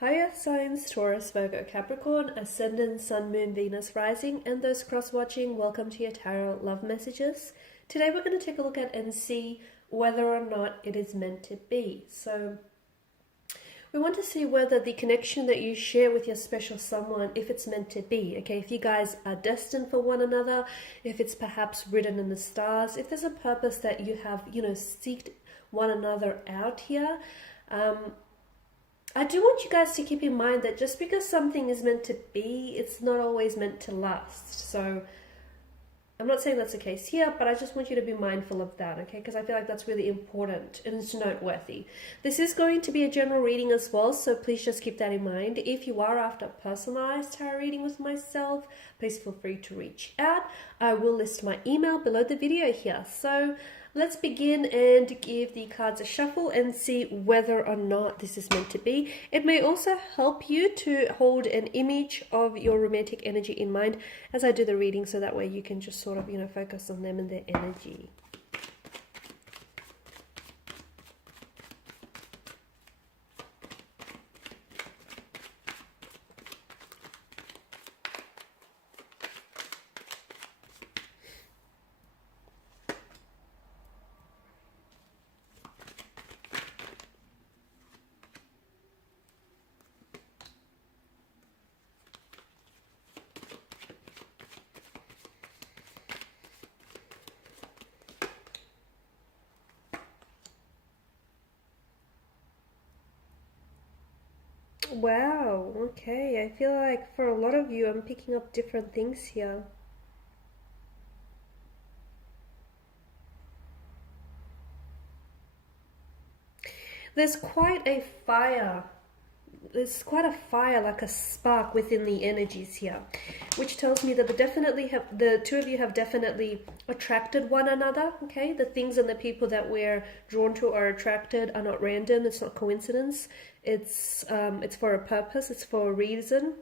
Hi Earth signs, Taurus, Virgo, Capricorn, Ascendant, Sun, Moon, Venus, Rising, and those cross-watching, welcome to your tarot love messages. Today we're going to take a look at and see whether or not it is meant to be. So we want to see whether the connection that you share with your special someone, if it's meant to be, okay? If you guys are destined for one another, if it's perhaps written in the stars, if there's a purpose that you have, seeked one another out here. I do want you guys to keep in mind that just because something is meant to be, it's not always meant to last. So I'm not saying that's the case here, but I just want you to be mindful of that, okay? Because I feel like that's really important and it's noteworthy. This is going to be a general reading as well, so please just keep that in mind. If you are after a personalized tarot reading with myself, please feel free to reach out. I will list my email below the video here. So let's begin and give the cards a shuffle and see whether or not this is meant to be. It may also help you to hold an image of your romantic energy in mind as I do the reading, so that way you can just sort of, focus on them and their energy. Wow, okay. I feel like for a lot of you, I'm picking up different things here. There's quite a fire. There's quite a fire, like a spark within the energies here, which tells me that the two of you have definitely attracted one another, okay? The things and the people that we're drawn to or attracted are not random. It's not coincidence. It's for a purpose. It's for a reason,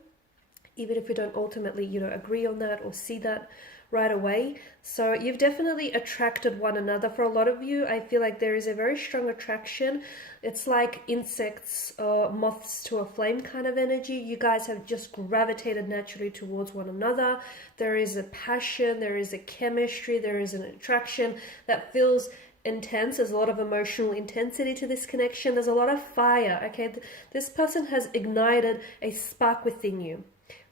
even if we don't ultimately, agree on that or see that right away. So you've definitely attracted one another. For a lot of you, I feel like there is a very strong attraction. It's like insects or moths to a flame kind of energy. You guys have just gravitated naturally towards one another. There is a passion, there is a chemistry, there is an attraction that feels intense. There's a lot of emotional intensity to this connection. There's a lot of fire, okay? This person has ignited a spark within you.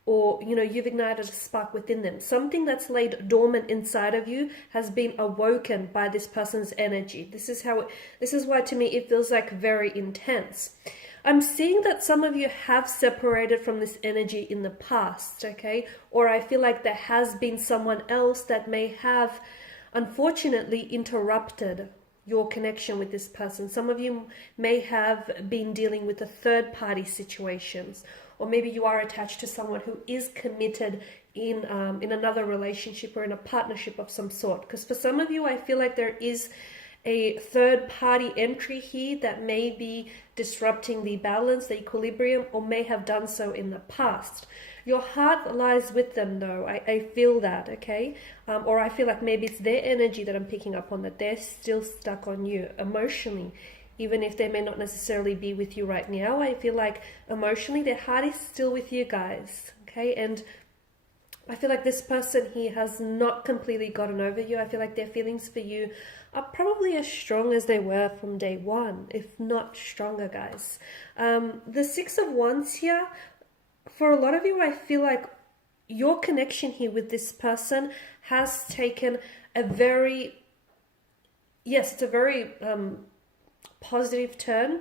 Or, you've ignited a spark within them. Something that's laid dormant inside of you has been awoken by this person's energy. This is why to me it feels like very intense. I'm seeing that some of you have separated from this energy in the past, okay? Or I feel like there has been someone else that may have, unfortunately, interrupted your connection with this person. Some of you may have been dealing with a third-party situations, or maybe you are attached to someone who is committed in another relationship or in a partnership of some sort. Because for some of you, I feel like there is a third-party entry here that may be disrupting the balance, the equilibrium, or may have done so in the past. Your heart lies with them, though. I feel that, okay? Or I feel like maybe it's their energy that I'm picking up on, that they're still stuck on you emotionally. Even if they may not necessarily be with you right now, I feel like emotionally their heart is still with you guys, okay? And I feel like this person here has not completely gotten over you. I feel like their feelings for you are probably as strong as they were from day one, if not stronger, guys. The Six of Wands here, for a lot of you, I feel like your connection here with this person has taken a very, yes, it's a very positive turn,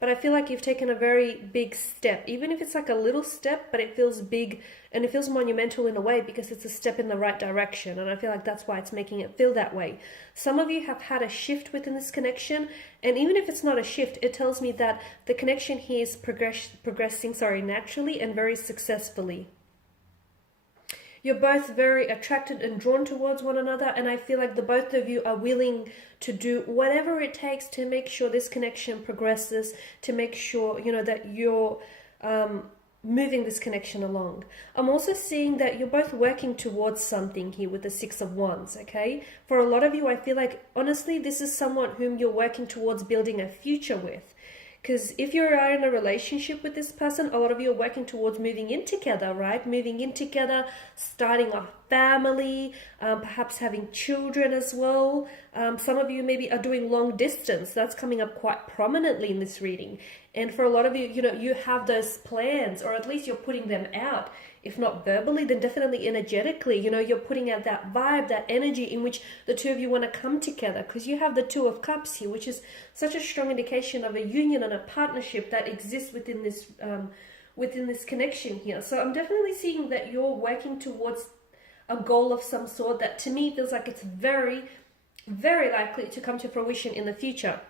but I feel like you've taken a very big step, even if it's like a little step, but it feels big and it feels monumental in a way because it's a step in the right direction, and I feel like that's why it's making it feel that way. Some of you have had a shift within this connection, and even if it's not a shift, it tells me that the connection here is progressing naturally and very successfully. You're both very attracted and drawn towards one another, and I feel like the both of you are willing to do whatever it takes to make sure this connection progresses, to make sure, that you're moving this connection along. I'm also seeing that you're both working towards something here with the Six of Wands, okay? For a lot of you, I feel like, honestly, this is someone whom you're working towards building a future with. Because if you are in a relationship with this person, a lot of you are working towards moving in together, right? Moving in together, starting a family, perhaps having children as well. Some of you maybe are doing long distance. That's coming up quite prominently in this reading. And for a lot of you, you know, you have those plans, or at least you're putting them out. If not verbally, then definitely energetically, you know, you're putting out that vibe, that energy in which the two of you want to come together, because you have the Two of Cups here, which is such a strong indication of a union and a partnership that exists within this connection here. So I'm definitely seeing that you're working towards a goal of some sort that to me feels like it's very, very likely to come to fruition in the future.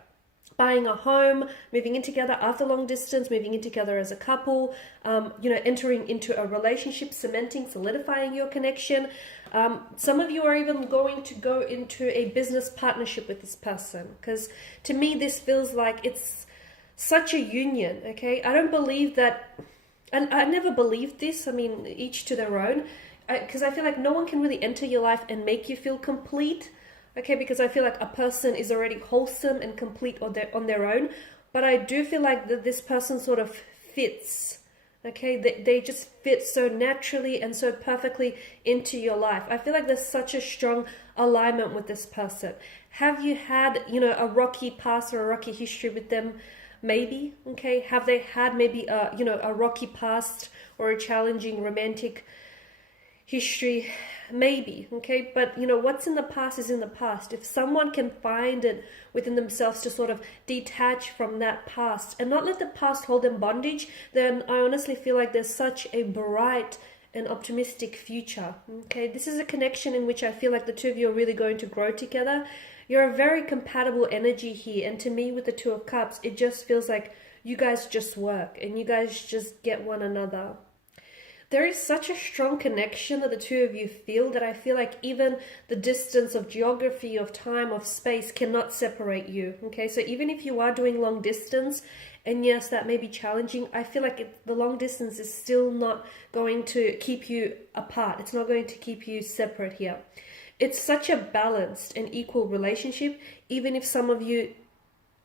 Buying a home, moving in together after long distance, moving in together as a couple, you know, entering into a relationship, cementing, solidifying your connection. Some of you are even going to go into a business partnership with this person, because to me this feels like it's such a union, okay? I don't believe that, and I never believed this, I mean, each to their own, because I feel like no one can really enter your life and make you feel complete. Okay, because I feel like a person is already wholesome and complete on their own. But I do feel like that this person sort of fits. Okay, they just fit so naturally and so perfectly into your life. I feel like there's such a strong alignment with this person. Have you had, you know, a rocky past or a rocky history with them? Maybe, okay. Have they had maybe a, you know, a rocky past or a challenging romantic history? Maybe, okay, but you know, what's in the past is in the past. If someone can find it within themselves to sort of detach from that past and not let the past hold them bondage, then I honestly feel like there's such a bright and optimistic future. Okay, this is a connection in which I feel like the two of you are really going to grow together. You're a very compatible energy here, and to me with the Two of Cups, it just feels like you guys just work and you guys just get one another. There is such a strong connection that the two of you feel that I feel like even the distance of geography, of time, of space cannot separate you. Okay, so even if you are doing long distance, and yes, that may be challenging, I feel like the long distance is still not going to keep you apart. It's not going to keep you separate here. It's such a balanced and equal relationship, even if some of you,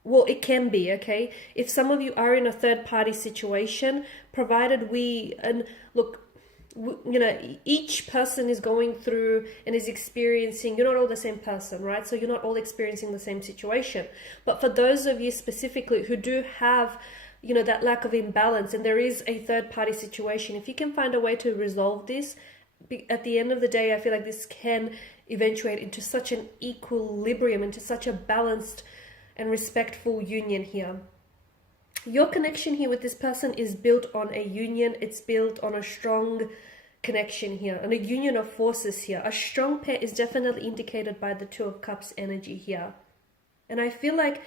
well, it can be, okay? If some of you are in a third-party situation, provided and look, you know, each person is going through and is experiencing, you're not all the same person, right? So you're not all experiencing the same situation. But for those of you specifically who do have, you know, that lack of imbalance, and there is a third-party situation, if you can find a way to resolve this, at the end of the day, I feel like this can eventuate into such an equilibrium, into such a balanced and respectful union here. Your connection here with this person is built on a union. It's built on a strong connection here, and a union of forces here. A strong pair is definitely indicated by the Two of Cups energy here. And I feel like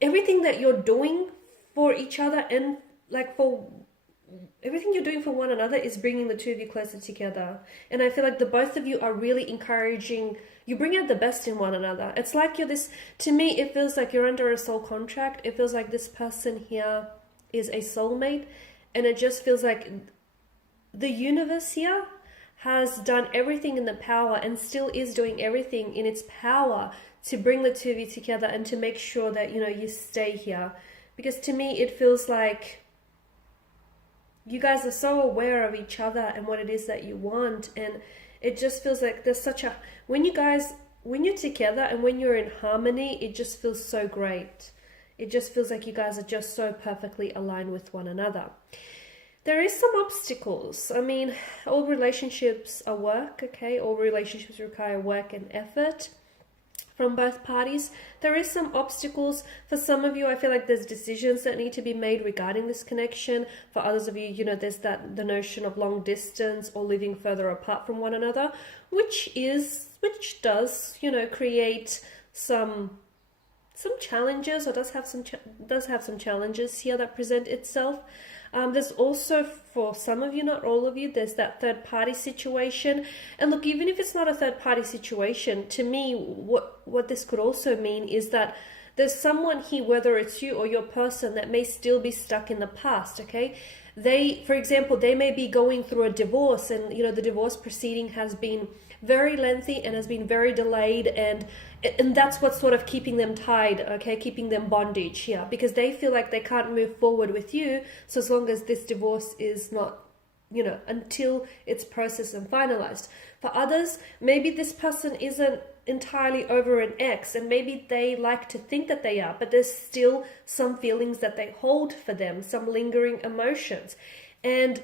everything that you're doing for each other, and like for everything you're doing for one another, is bringing the two of you closer together. And I feel like the both of you are really encouraging, you bring out the best in one another. It's like you're this, to me, it feels like you're under a soul contract. It feels like this person here is a soulmate, and it just feels like the universe here has done everything in the power and still is doing everything in its power to bring the two of you together and to make sure that, you know, you stay here. Because to me, it feels like you guys are so aware of each other and what it is that you want, and it just feels like there's such a, when you're together and when you're in harmony, it just feels so great. It just feels like you guys are just so perfectly aligned with one another. There is some obstacles. I mean, all relationships are work, okay? All relationships require work and effort from both parties. There is some obstacles. For some of you, I feel like there's decisions that need to be made regarding this connection. For others of you, you know, there's the notion of long distance or living further apart from one another, which does, you know, create some challenges, or does have some challenges here that present itself. There's also, for some of you, not all of you, there's that third party situation. And look, even if it's not a third party situation, to me, what this could also mean is that there's someone here, whether it's you or your person, that may still be stuck in the past, okay? For example, they may be going through a divorce, and, you know, the divorce proceeding has been very lengthy and has been very delayed, and and that's what's sort of keeping them tied, okay, keeping them bondage here, because they feel like they can't move forward with you so as long as this divorce is not, you know, until it's processed and finalized. For others, maybe this person isn't entirely over an ex, and maybe they like to think that they are, but there's still some feelings that they hold for them, some lingering emotions. And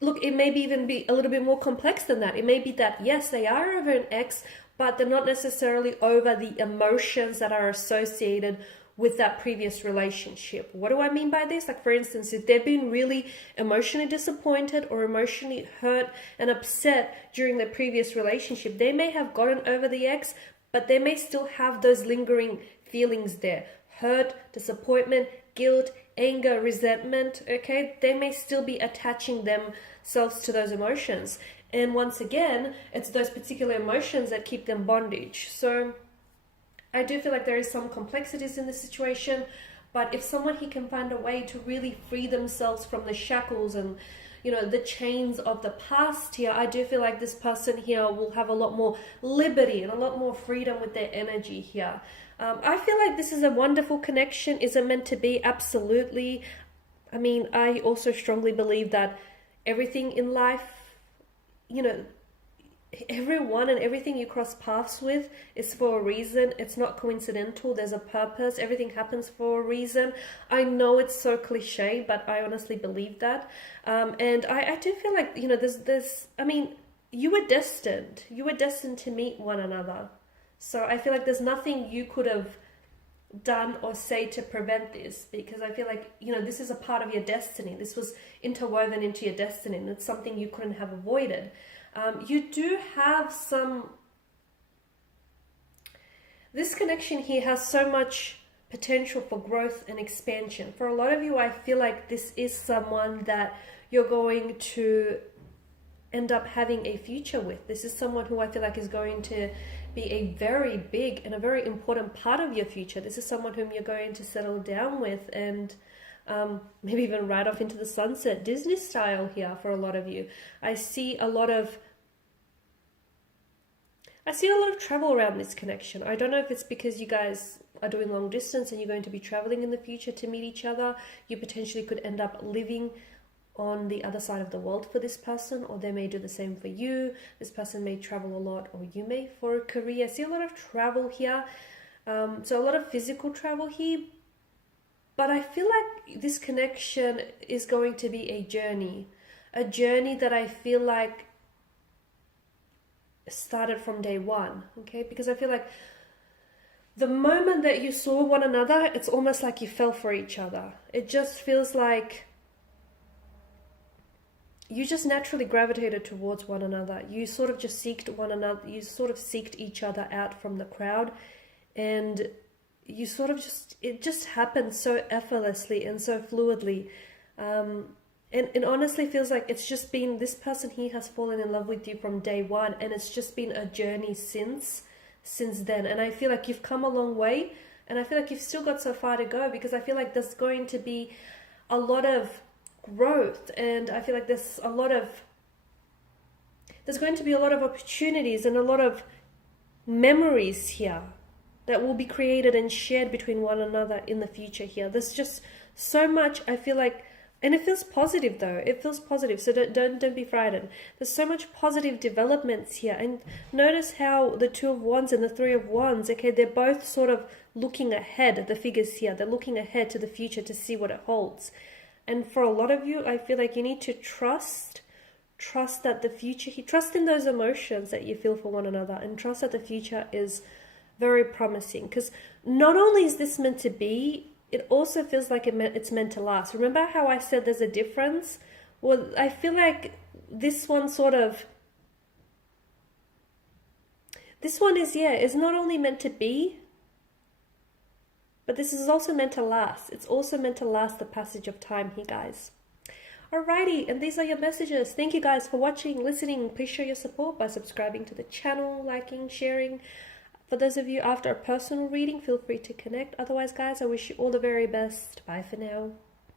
look, it may even be a little bit more complex than that. It may be that, yes, they are over an ex, but they're not necessarily over the emotions that are associated with that previous relationship. What do I mean by this? Like, for instance, if they've been really emotionally disappointed or emotionally hurt and upset during their previous relationship, they may have gotten over the ex, but they may still have those lingering feelings there. Hurt, disappointment, guilt, anger, resentment, okay? They may still be attaching themselves to those emotions. And once again, it's those particular emotions that keep them bondage. So I do feel like there is some complexities in the situation, but if someone here can find a way to really free themselves from the shackles and, you know, the chains of the past here, I do feel like this person here will have a lot more liberty and a lot more freedom with their energy here. I feel like this is a wonderful connection. Is it meant to be? Absolutely. I mean, I also strongly believe that everything in life, you know, everyone and everything you cross paths with is for a reason. It's not coincidental. There's a purpose. Everything happens for a reason. I know it's so cliche, but I honestly believe that. And I do feel like, you know, I mean, you were destined. You were destined to meet one another. So I feel like there's nothing you could have done or say to prevent this, because I feel like, you know, this is a part of your destiny. This was interwoven into your destiny, and it's something you couldn't have avoided. You do have this connection here has so much potential for growth and expansion. For a lot of you, I feel like this is someone that you're going to end up having a future with. This is someone who I feel like is going to be a very big and a very important part of your future. This is someone whom you're going to settle down with and maybe even ride off into the sunset, Disney style here for a lot of you. I see a lot of travel around this connection. I don't know if it's because you guys are doing long distance and you're going to be traveling in the future to meet each other. You potentially could end up living on the other side of the world for this person, or they may do the same for you. This person may travel a lot, or you may for a career. I see a lot of travel here. So a lot of physical travel here. But I feel like this connection is going to be a journey that I feel like started from day one, okay? Because I feel like the moment that you saw one another, it's almost like you fell for each other. It just feels like you just naturally gravitated towards one another. You sort of just seeked one another. You sort of seeked each other out from the crowd, and you sort of it just happened so effortlessly and so fluidly. And it honestly feels like it's just been, this person here has fallen in love with you from day one, and it's just been a journey since then. And I feel like you've come a long way, and I feel like you've still got so far to go, because I feel like there's going to be a lot of growth, and I feel like there's going to be a lot of opportunities and a lot of memories here that will be created and shared between one another in the future here. There's just so much, I feel like, and it feels positive though. It feels positive, so don't be frightened. There's so much positive developments here, and notice how the Two of Wands and the Three of Wands, okay, they're both sort of looking ahead. The figures here, they're looking ahead to the future to see what it holds. And for a lot of you, I feel like you need to trust that the future, trust in those emotions that you feel for one another, and trust that the future is very promising. Because not only is this meant to be, it also feels like it's meant to last. Remember how I said there's a difference? Well, I feel like this one is not only meant to be, but this is also meant to last. It's also meant to last the passage of time here, guys. Alrighty, and these are your messages. Thank you guys for watching, listening. Please show your support by subscribing to the channel, liking, sharing. For those of you after a personal reading, feel free to connect. Otherwise, guys, I wish you all the very best. Bye for now.